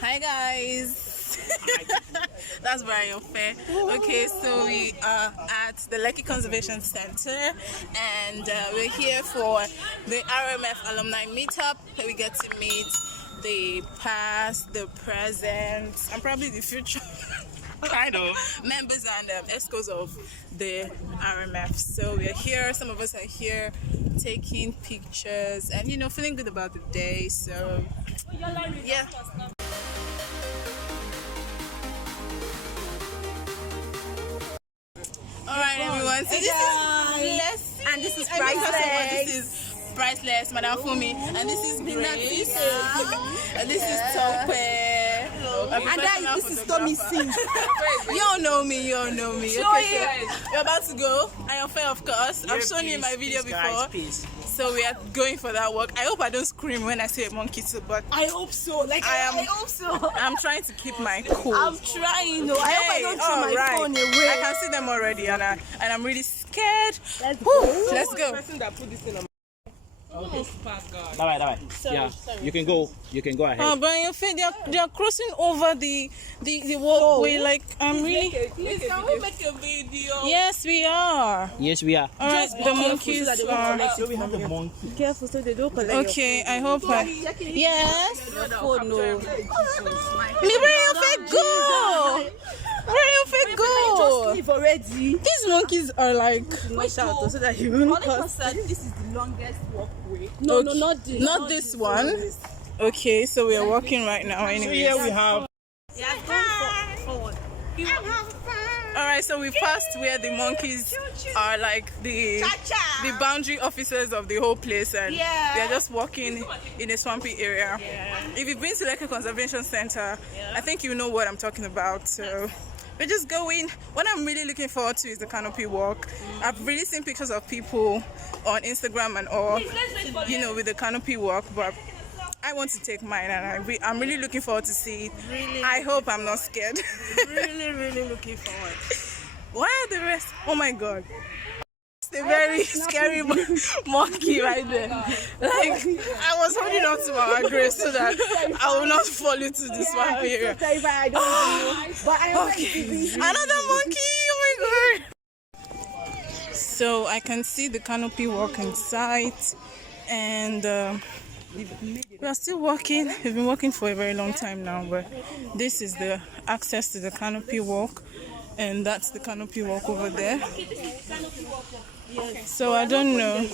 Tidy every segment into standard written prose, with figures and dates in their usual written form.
Hi guys. That's very unfair. Okay, so we are at the Lekki Conservation Center and we're here for the RMF alumni meetup. We get to meet the past, the present, and probably the future kind of members and escorts of the RMF. So we're here, some of us are here taking pictures and feeling good about the day. So yeah. Alright everyone, so this is Les and this is Priceless. This is Priceless, Madam Fumi, and this is Grace, and this is Tope, and this is Tommy Singh. You all know me, Okay, so we're about to go. I am fair, of course. I've shown you in my video before. So we are going for that walk. I hope I don't scream when I say a monkey too, but I hope so. I hope so. I'm trying to keep my cool. I'm trying. No, I hope I don't throw my phone away. I can see them already, and I'm really scared. Let's go. Let's go. Bye. Yeah, you can go ahead. Oh, but in fact, they are crossing over the walkway. Like I'm really. Please, can we make a video? Yes, we are. Yes, we are. All right, the monkeys are. We have the monkey. Be careful so they don't collect. Okay, I hope I. Yes. Oh no. Me, where you fit go? Where you fit go? Just leave already. These monkeys are like. Watch out so that you won't cross. This is the longest walkway. No, not this. Not this one. Okay, so we are walking right now. Anyway. Here we have. Yeah, go forward. Alright, so we passed where the monkeys are like the boundary officers of the whole place, and they're just walking in a swampy area. If you've been to Lekki Conservation Center, I think you know what I'm talking about. So we're just going. What I'm really looking forward to is the Canopy Walk. I've really seen pictures of people on Instagram and all, with the Canopy Walk, but I want to take mine, and I'm really looking forward to see it. Really? I hope I'm not scared. really looking forward. Why are the rest? Oh my god. It's a very scary monkey right there. Like, I was holding on to my Grace so that I will not fall into this one area. Okay. Another monkey! Oh my god. So I can see the Canopy Walk in sight, and we are still walking. We've been walking for a very long time now, but this is the access to the Canopy Walk, and that's the Canopy Walk over there. So I don't know.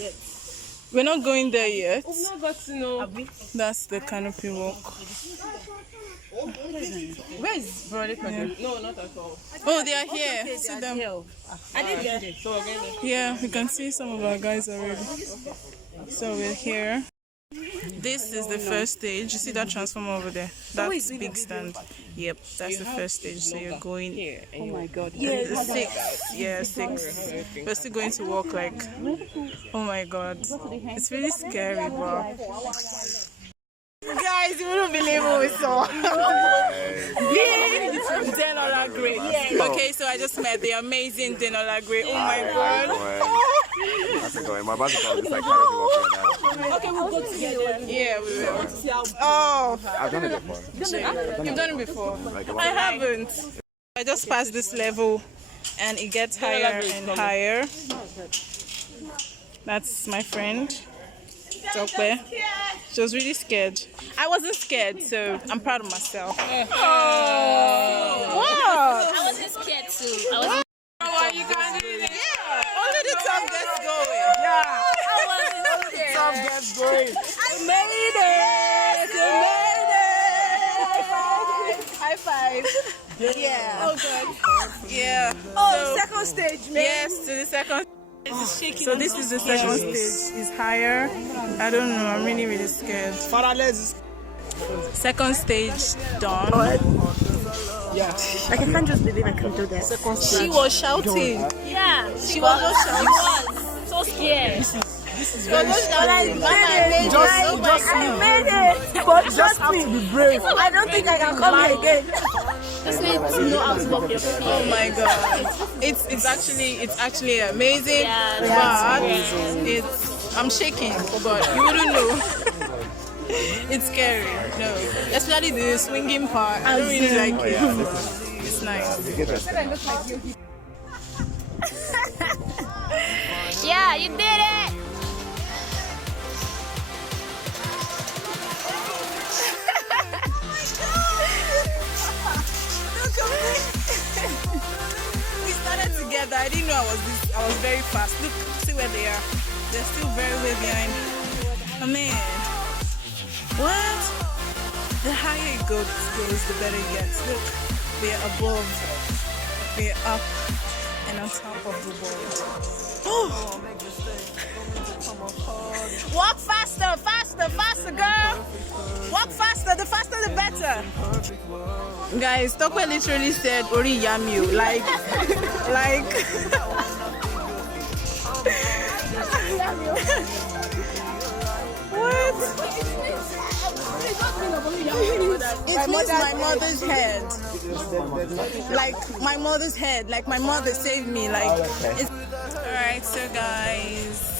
We're not going there yet. We've not got to know. That's the Canopy Walk. Where is Veronica? No, not at all. Oh, they are here. See them. I didn't get it. So again. Yeah, we can see some of our guys already. So we're here. This is the first stage. You see that transformer over there? That's big stand. Yep, that's the first stage. So you're going here. Oh my god. Yeah, 6. Yeah, 6. We're still going to walk like. Oh my god. It's really scary, bro. Guys, you wouldn't believe what we saw. Denola Gray. Okay, so I just met the amazing Denola Gray. Oh my god. How's it going? My brother told me like Canopy Walk right now. Okay, we'll go together. Yeah, we will. Oh, I've done it before. you've done it before? I haven't. I just passed this level and it gets higher and higher. That's my friend, Tope. She was really scared. I wasn't scared, so I'm proud of myself. Oh, wow. I wasn't scared too. You can do it. Yeah, only the top gets going. Yeah, I wasn't scared. top gets going. I made it! High five. Yeah. Oh god. Yeah. Oh, second stage, man. Yes, to the second. So this is the second stage. It's higher. I don't know. I'm really scared. Second stage done. Yeah. Like I can't just believe I can do that. She was shouting. Yeah, She was just shouting. she was so scared. This is very scary. I made it! But just have to be brave. I don't think I can come here again. Just need to know how to walk your feet. Oh my god. It's actually amazing. Yeah, but I'm shaking, but you wouldn't know. It's scary. No, especially the swinging part. I don't really like it. It's nice. Yeah, you did it. We started together. I didn't know I was very fast. Look, see where they are. They're still very way behind me. Oh man. What? The higher it goes, the better it gets. Look, we're above, we're up, and on top of the world. Oh. Walk faster, faster, faster, girl. Walk faster, the faster the better. Guys, Tokwe literally said Ori Yamio, like. What? It means my mother's head. Like my mother's head. Like my mother saved me. Like. Alright, so guys.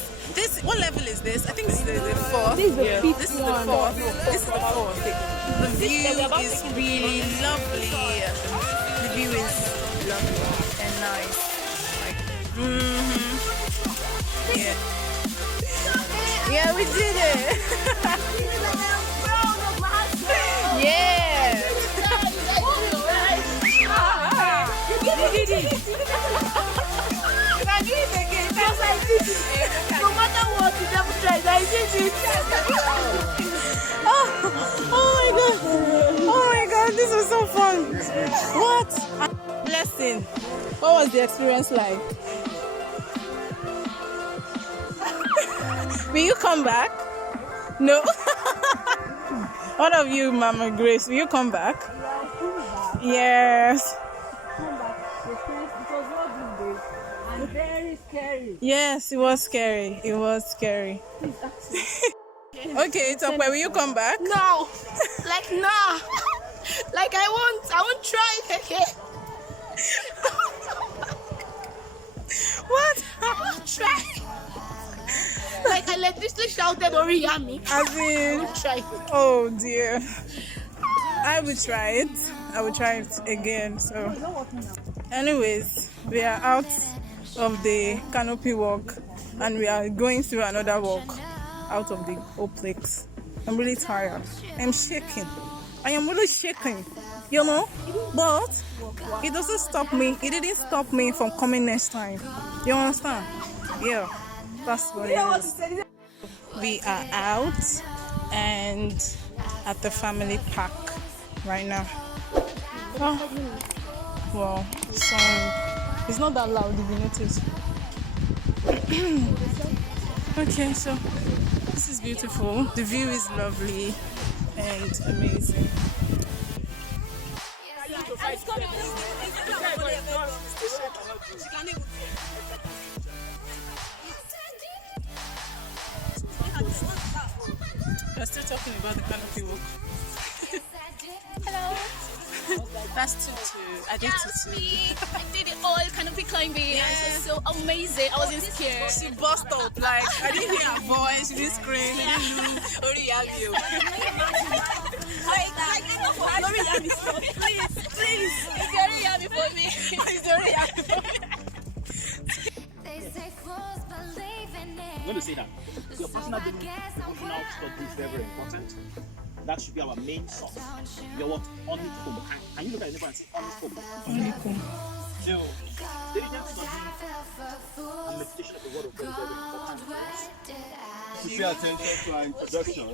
What level is this? I think this is the fourth. This is the fourth. This is the fourth. The view is really lovely. The view is lovely and nice. Like, yeah. Yeah, we did it. Yeah. I did it again. Just like this. No matter what, you never tried. I did it. Oh my god. Oh my god, this was so fun. What? Blessing. What was the experience like? Will you come back? No. What of you, Mama Grace? Will you come back? Yes. Very scary. Yes, it was scary. It was scary. Okay, Tokwe, will you come back? No. Like, nah. Like, I won't try it again. What? I won't try. Like, I literally shouted Oriyami. As in, Try it. oh dear. I will try it. I will try it again. So, anyways, we are out of the Canopy Walk and we are going through another walk out of the whole place. I'm really tired. I'm shaking. I am really shaking, you know, but it doesn't stop me. It didn't stop me from coming next time. You understand? Yeah, that's what it is. We are out and at the family park right now. Oh, wow, it's not that loud if you notice. Okay, so this is beautiful. The view is lovely and amazing. We're still talking about the Canopy Walk. Hello. That's tutu. I did tutu. I did it all, canopy climbing. Yeah. It was so amazing. I wasn't scared. She bust up, like, I didn't hear her voice, she didn't scream, she didn't move, only have you. Please. It's very yummy for me. It's very happy for me. I'm going to say that your personal devotional study is very, very important. That should be our main source. Your what? Honeycomb. Can you look at your neighbor and say honeycomb? Honeycomb. So, diligent study and meditation of the word of God is very important for us. To pay attention to our introduction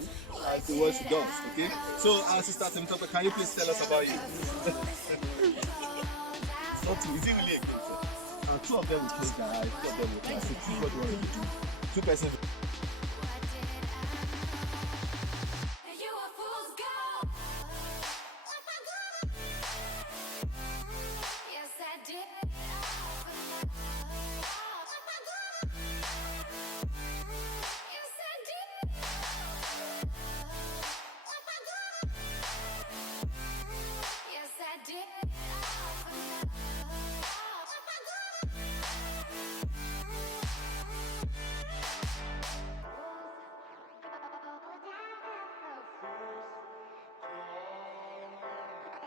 as the word she does, okay? So, Sister Timothy, can you please tell us about you? Not two, is it really a kid? Two of them will close their eyes, two of them will close. So, choose what you want to do. Two persons.